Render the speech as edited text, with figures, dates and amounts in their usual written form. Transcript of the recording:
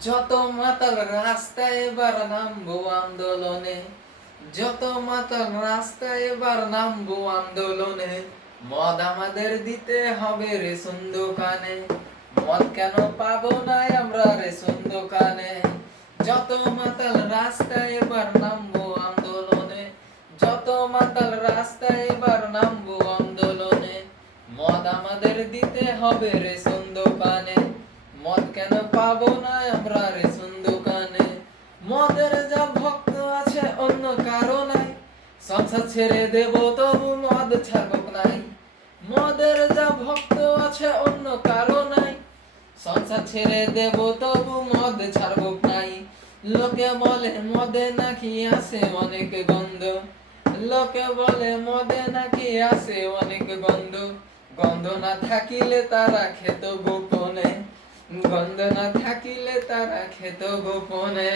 যত মাতাল রাস্তায় এবার নামবো আন্দোলনে, যত মাতাল রাস্তায় এবার নামবো আন্দোলনে। মদ আমাদের দিতে হবে রেশন দোকানে, মদ কেন পাবো না আমরা রেশন দোকানে। যত মাতাল রাস্তায় এবার নামবো আন্দোলনে, যত মাতাল রাস্তায় এবার নামবো আন্দোলনে। মদ আমাদের দিতে হবে রেশন দোকানে, মদ কেন পাবো না আমরা রেশন দোকানে। মদের যা ভক্ত আছে অন্য কারো নাই, সংসার ছেড়ে দেব তবু মদ ছাড়ব নাই। মদের যা ভক্ত আছে অন্য কারো নাই, সংসার ছেড়ে দেব তবু মদ ছাড়ব নাই। লোকে বলে মদে নাকি আসে অনেক গন্ধ, লোকে বলে মদে নাকি আসে অনেক গন্ধ। গন্ধ না থাকিলে তারা খেত গোপনে, গন্ধ না থাকিলে তারা খেত গোপনে।